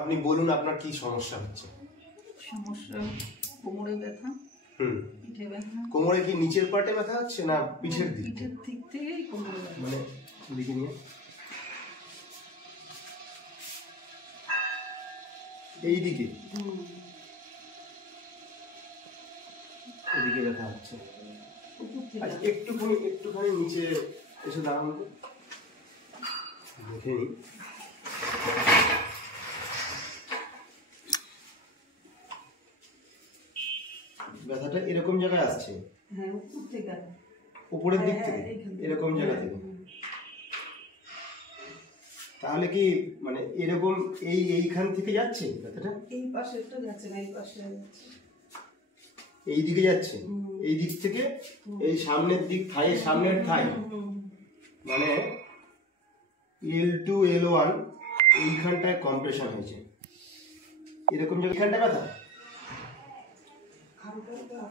আপনি বলুন আপনার কি সমস্যা হচ্ছে? সমস্যা কোমরে ব্যথা, পিঠে ব্যথা। কোমরে কি নিচের পার্টে ব্যথা হচ্ছে না পিঠের দিক? পিঠের দিক থেকেই কোমরে ব্যথা। মানে দিকে নিয়ে এই দিকে এদিকে ব্যথা হচ্ছে। আচ্ছা একটুখানি নিচে এসে দাঁড়ান তো, দেখে নিই। ব্যথাটা এরকম জায়গায় আসছে? হ্যাঁ, উপর থেকে, উপরের দিক থেকে, এরকম জায়গা থেকে। তাহলে কি মানে এরকম এইখান থেকে যাচ্ছে ব্যথাটা? এই পাশেরটা যাচ্ছে না, এই পাশে যাচ্ছে। এই দিকে যাচ্ছে, এই দিক থেকে এই সামনের দিক, থাইয়ের সামনের থাই, মানে L2 L1 এইখানটায় কম্প্রেশন হয়েছে। এরকম জায়গা এখানটা ব্যথা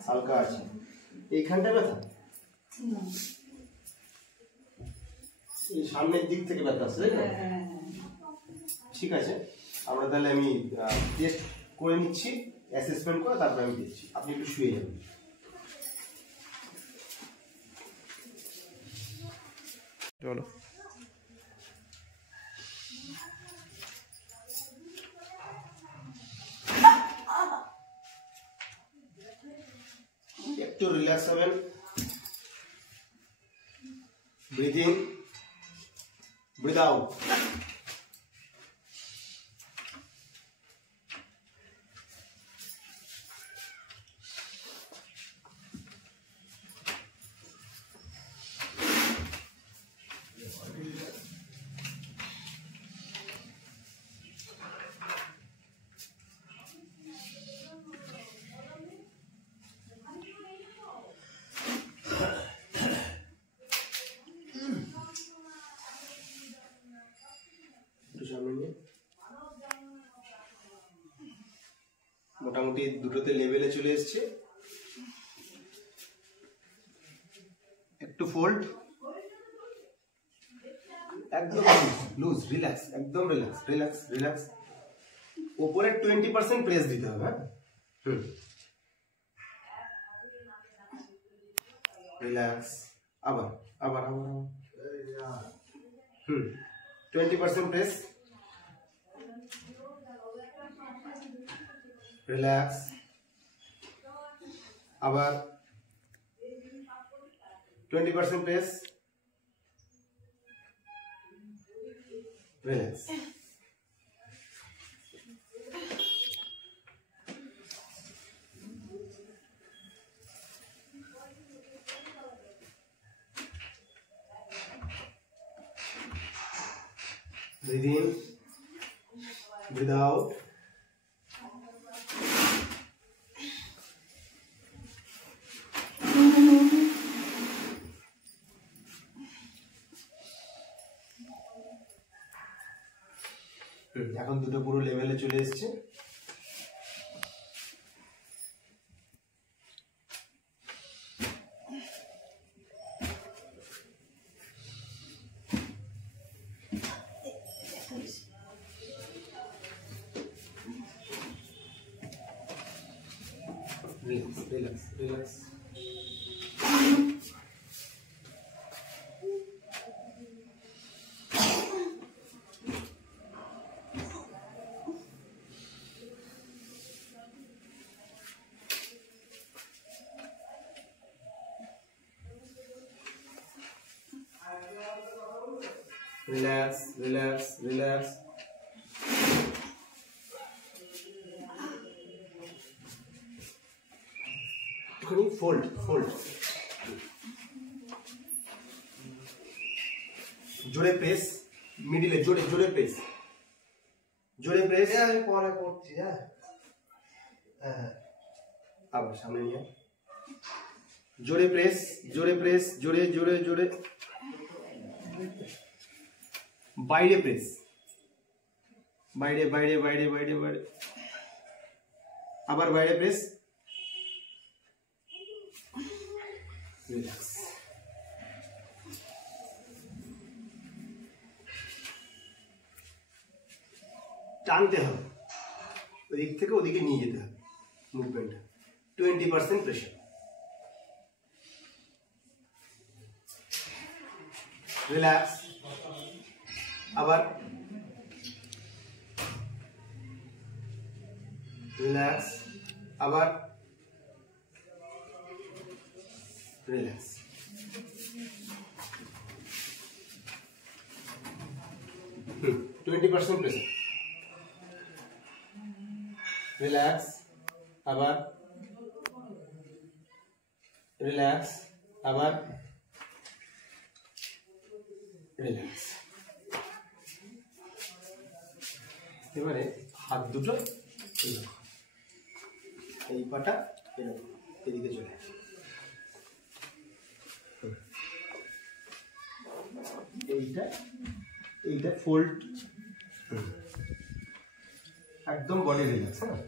হালকা আছে, এইখানটা ব্যথা এই সামনের দিক থেকে ব্যথা আছে, তাই না? ঠিক আছে, আমরা তাহলে আমি টেস্ট করে নিচ্ছি, অ্যাসেসমেন্ট করে তারপরে আমি দিচ্ছি। আপনি একটু শুয়ে যাবেন। চলো, একটু রিল্যাক্স হবেন। Breathe in, breathe out. মোটামুটি দুটোতে লেভেলে চলে এসছে। একটু ফোল্ড, একদম লুজ, রিল্যাক্স, একদম রিল্যাক্স রিল্যাক্স রিল্যাক্স। উপরে 20% প্রেস দিতে হবে। রিল্যাক্স, আবার আবার আবার 20% প্রেস, রিল্যাক্স, আবার 20% press, relax. Breathe in, breathe out. এখন দুটো পুরো লেভেলে চলে এসেছে। Relax relax. Relax, relax, relax. Fold, fold. জোরে প্রেস, মিডিলে জোরে জোরে প্রেস, জোরে প্রেস। আমি পরে করছি। আবার সামনে নিয়ে জোরে প্রেস, জোরে প্রেস, জোরে জোরে জোরে। বাইরে প্রেস, বাইরে বাইরে বাইরে বাইরে বাইরে, আবার বাইরে প্রেস। রিল্যাক্স। টানতে হবে। ওদিক থেকে ওদিকে নিয়ে যেতে হবে মুভমেন্টটা। 20% প্রেশার। রিল্যাক্স, আবার রিল্যাক্স, আবার রিল্যাক্স। 20% প্রেশার। রিল্যাক্স, আবার রিল্যাক্স, আবার রিল্যাক্স। এবারে হাত দুটো এই পাটা এরকম এদিকে চলে আসে। এইটা ফোল্ড, একদম বডি রিল্যাক্স। হ্যাঁ,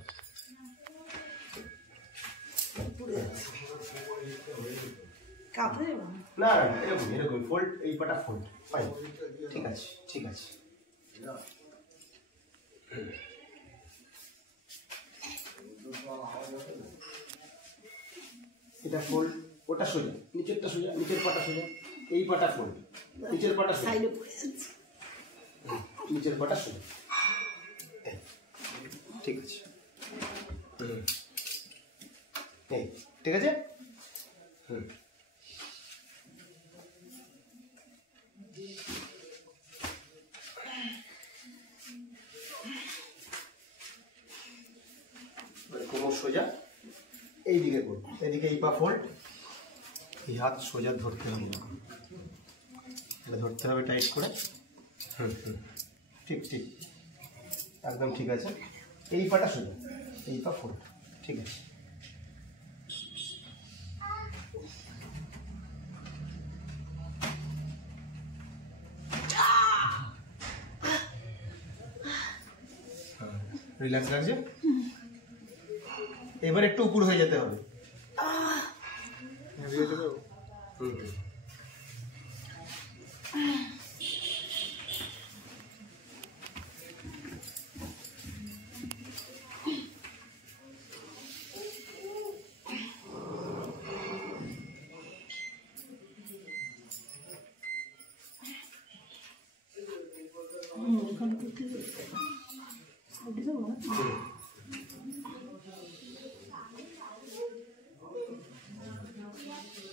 না এরকম এরকম ফোল্ড, এই পাটা ফোল্ড। ফাইন, ঠিক আছে ঠিক আছে। এটা ফোল্ড, ওটা সোজা, নিচেরটা সোজা, নিচের পাটা সোজা, এই পাটা ফোল্ড, নিচের পাটা সোজা, নিচের পাটা সোজা। ঠিক আছে, এই ঠিক আছে। কোমর সোজা, এইদিকে করবো, এদিকে এই পা ফোল্ড, এই হাত সোজা ধরতে হবে, ধরতে হবে টাইট করে। ঠিক ঠিক, একদম ঠিক আছে। এই পাটা সোজা, এই পা ফোল্ড, ঠিক আছে। রিল্যাক্স লাগছে। এবার একটু উপর হয়ে যেতে হবে।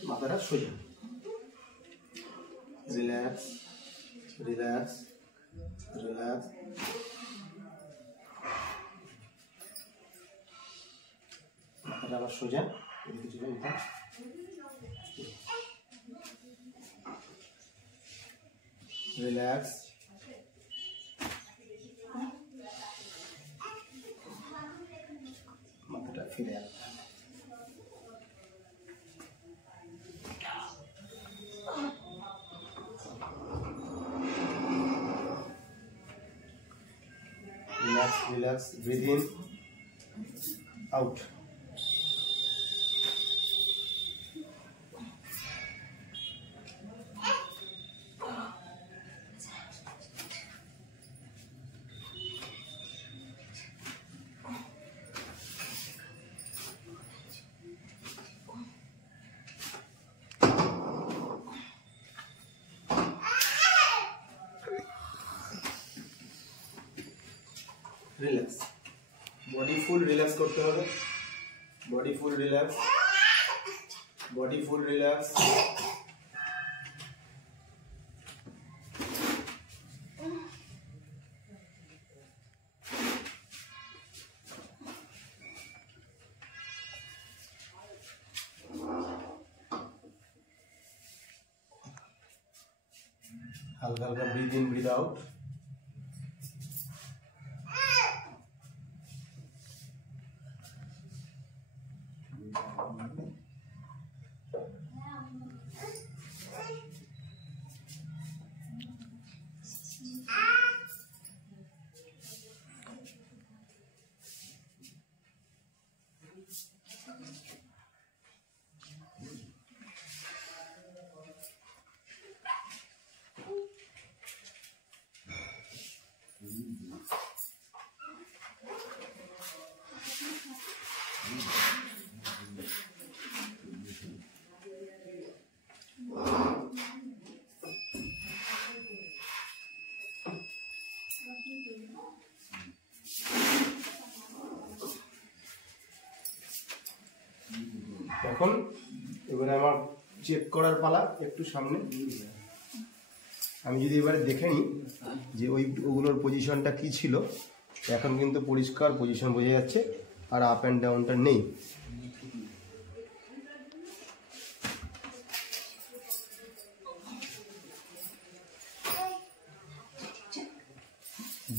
মাথাটা সোজা, রিল্যাক্স রিল্যাক্স রিল্যাক্স। মাথাটা আবার সোজা, এদিকে চলে মাথা, রিল্যাক্স। মাথাটা ফিরে আসবে। Relax, relax, breathe in, out. Relax, body full relax করতে হবে, বডি ফুল রিল্যাক্স, বডি ফুল রিল্যাক্স। হালকা হালকা ব্রিথ ইন ব্রিথ আউট। এখন এবারে আমার চেক করার পালা, একটু সামনে আমি যদি এবারে দেখে নিই যে ওগুলোর পজিশনটা কি ছিল। এখন কিন্তু পরিষ্কার পজিশন বোঝা যাচ্ছে, আর আপ অ্যান্ড ডাউনটা নেই।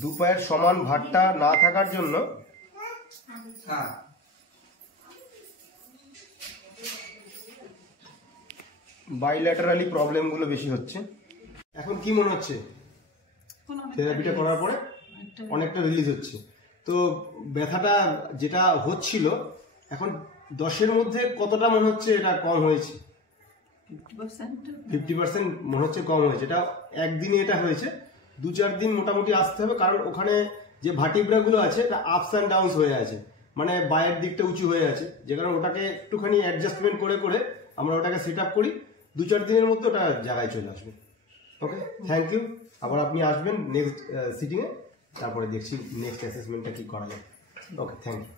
দু পায়ের সমান ভারটা না থাকার জন্য বাইল্যাটারালি প্রবলেমগুলো বেশি হচ্ছে। এখন কি মনে হচ্ছে থেরাপিটা করার পরে? অনেকটা রিলিজ হচ্ছে। তো ব্যথাটা যেটা হচ্ছিল এখন 10-এর মধ্যে কতটা মনে হচ্ছে এটা কম হয়েছে? 50% মনে হচ্ছে কম হয়েছে। এটা একদিনে এটা হয়েছে, 2-4 দিন মোটামুটি আসতে হবে, কারণ ওখানে যে ভার্টিব্রাগুলো আছে এটা আপস অ্যান্ড ডাউনস হয়ে আছে, মানে বায়ের দিকটা উঁচু হয়ে আছে, যে কারণে ওটাকে একটুখানি অ্যাডজাস্টমেন্ট করে করে আমরা ওটাকে সেট আপ করি। 2-4 দিনের মধ্যে ওটা জায়গায় চলে আসবে। ওকে, থ্যাংক ইউ। আবার আপনি আসবেন নেক্সট সিটিংয়ে, তারপরে দেখছি নেক্সট অ্যাসেসমেন্টটা কি করা যায়। ওকে, থ্যাংক ইউ।